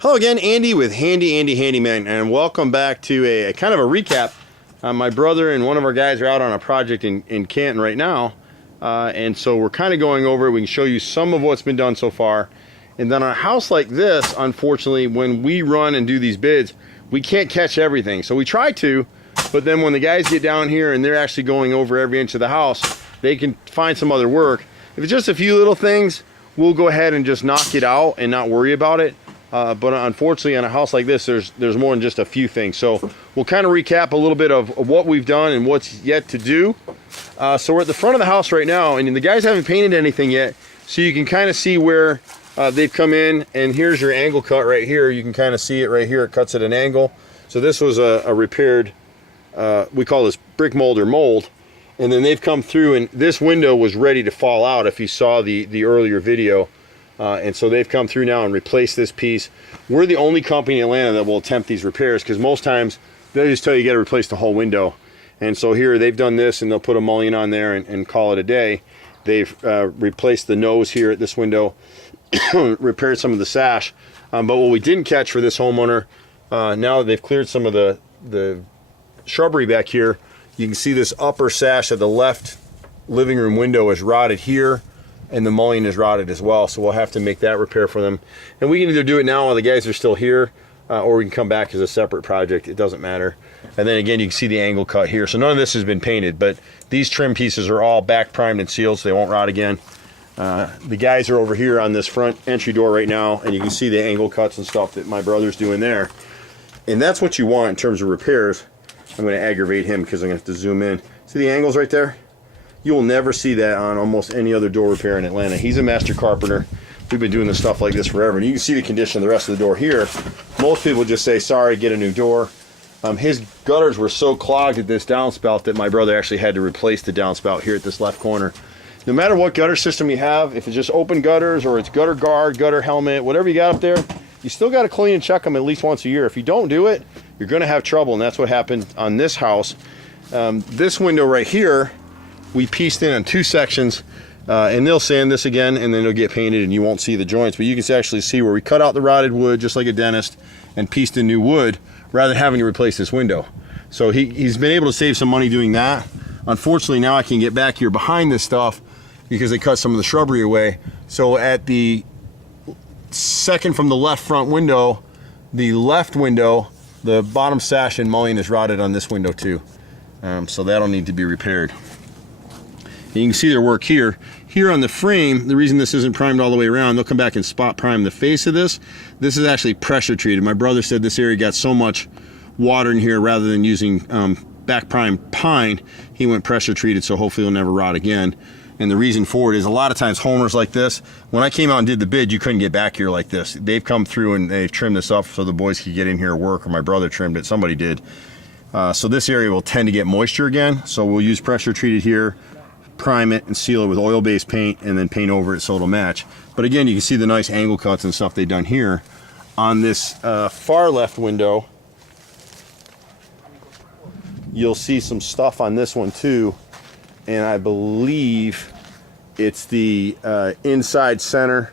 Hello again, Andy with Handy Andy Handyman, and welcome back to a kind of a recap. My brother and one of our guys are out on a project in Canton right now, and so we're kind of going over it. We can show you some of what's been done so far. And then on a house like this, unfortunately, when we run and do these bids, we can't catch everything. So we try to, but then when the guys get down here and they're actually going over every inch of the house, they can find some other work. If it's just a few little things, we'll go ahead and just knock it out and not worry about it. But unfortunately on a house like this, there's more than just a few things. So we'll kind of recap a little bit of what we've done and what's yet to do. So we're at the front of the house right now, and the guys haven't painted anything yet. So you can kind of see where they've come in, and here's your angle cut right here. You can kind of see it right here. It cuts at an angle. So this was a repaired, we call this brick mold or mold. And then they've come through, and this window was ready to fall out if you saw the earlier video. And so they've come through now and replaced this piece. We're the only company in Atlanta that will attempt these repairs, because most times they just tell you got to replace the whole window. And so here they've done this, and they'll put a mullion on there and call it a day. They've replaced the nose here at this window, repaired some of the sash. But what we didn't catch for this homeowner, now that they've cleared some of the shrubbery back here, you can see this upper sash of the left living room window is rotted here, and the mullion is rotted as well. So we'll have to make that repair for them. And we can either do it now while the guys are still here, or we can come back as a separate project. It doesn't matter. And then again, you can see the angle cut here. So none of this has been painted, but these trim pieces are all back primed and sealed, so they won't rot again. The guys are over here on this front entry door right now, and you can see the angle cuts and stuff that my brother's doing there. And that's what you want in terms of repairs. I'm going to aggravate him because I'm going to have to zoom in. See the angles right there? You will never see that on almost any other door repair in Atlanta. He's a master carpenter. We've been doing this stuff like this forever. And you can see the condition of the rest of the door here. Most people just say, sorry, get a new door. His gutters were so clogged at this downspout that my brother actually had to replace the downspout here at this left corner. No matter what gutter system you have, if it's just open gutters or it's gutter guard, gutter helmet, whatever you got up there, you still got to clean and check them at least once a year. If you don't do it, you're going to have trouble, and that's what happened on this house. This window right here, we pieced in on two sections, and they'll sand this again, and then it'll get painted, and you won't see the joints, but you can actually see where we cut out the rotted wood just like a dentist and pieced in new wood rather than having to replace this window. So he's been able to save some money doing that. Unfortunately, now I can get back here behind this stuff because they cut some of the shrubbery away. So at the second from the left front window, the left window, the bottom sash and mullion is rotted on this window too. So that'll need to be repaired. And you can see their work here. Here on the frame, the reason this isn't primed all the way around, they'll come back and spot prime the face of this. This is actually pressure treated. My brother said this area got so much water in here, rather than using back prime pine, he went pressure treated, so hopefully it'll never rot again. And the reason for it is a lot of times homers like this, when I came out and did the bid, you couldn't get back here like this. They've come through and they've trimmed this up so the boys could get in here and work, or my brother trimmed it, somebody did. So this area will tend to get moisture again, so we'll use pressure treated here, prime it and seal it with oil-based paint, and then paint over it so it'll match. But again, you can see the nice angle cuts and stuff they've done here. On this far left window, you'll see some stuff on this one too, and I believe it's the inside center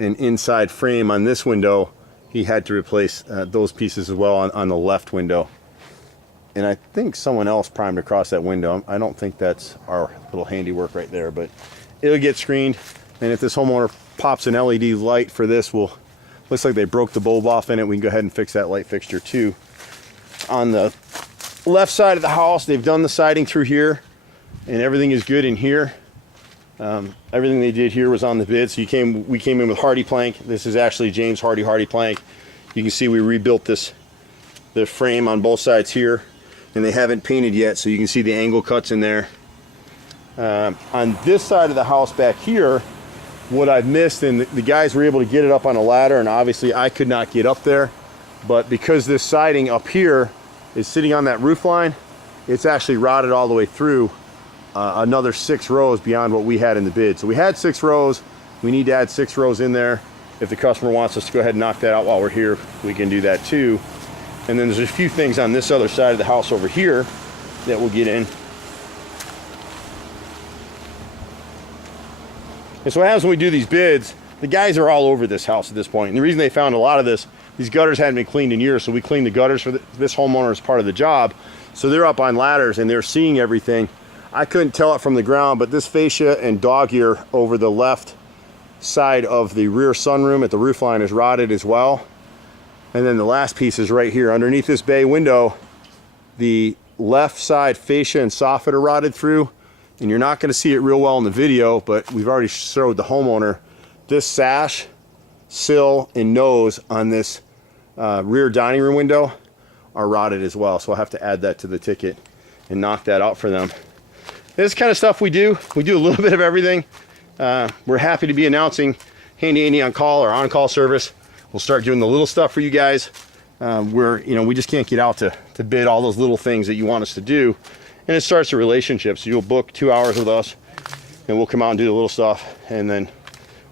and inside frame on this window. He had to replace those pieces as well on the left window. And I think someone else primed across that window. I don't think that's our little handiwork right there, but it'll get screened. And if this homeowner pops an LED light for this, looks like they broke the bulb off in it, we can go ahead and fix that light fixture too. On the left side of the house, they've done the siding through here, and everything is good in here. Everything they did here was on the bid. So we came in with Hardy plank. This is actually James Hardy plank. You can see we rebuilt the frame on both sides here, and they haven't painted yet, so you can see the angle cuts in there. On this side of the house back here, what I've missed, and the guys were able to get it up on a ladder, and obviously I could not get up there, but because this siding up here is sitting on that roof line, it's actually rotted all the way through another 6 rows beyond what we had in the bid. So we had 6 rows. We need to add 6 rows in there. If the customer wants us to go ahead and knock that out while we're here, we can do that too. And then there's a few things on this other side of the house over here that we'll get in. And so what happens when we do these bids, the guys are all over this house at this point. And the reason they found a lot of this, these gutters hadn't been cleaned in years, so we cleaned the gutters for this homeowner as part of the job. So they're up on ladders and they're seeing everything. I couldn't tell it from the ground, but this fascia and dog ear over the left side of the rear sunroom at the roof line is rotted as well. And then the last piece is right here underneath this bay window. The left side fascia and soffit are rotted through, and you're not going to see it real well in the video, but we've already showed the homeowner this sash, sill, and nose on this rear dining room window are rotted as well. So I'll have to add that to the ticket and knock that out for them. This kind of stuff we do a little bit of everything. We're happy to be announcing Handy Andy on call, or on-call service. We'll start doing the little stuff for you guys. We just can't get out to bid all those little things that you want us to do. And it starts a relationship. So you'll book 2 hours with us and we'll come out and do the little stuff and then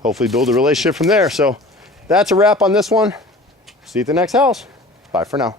hopefully build a relationship from there. So that's a wrap on this one. See you at the next house. Bye for now.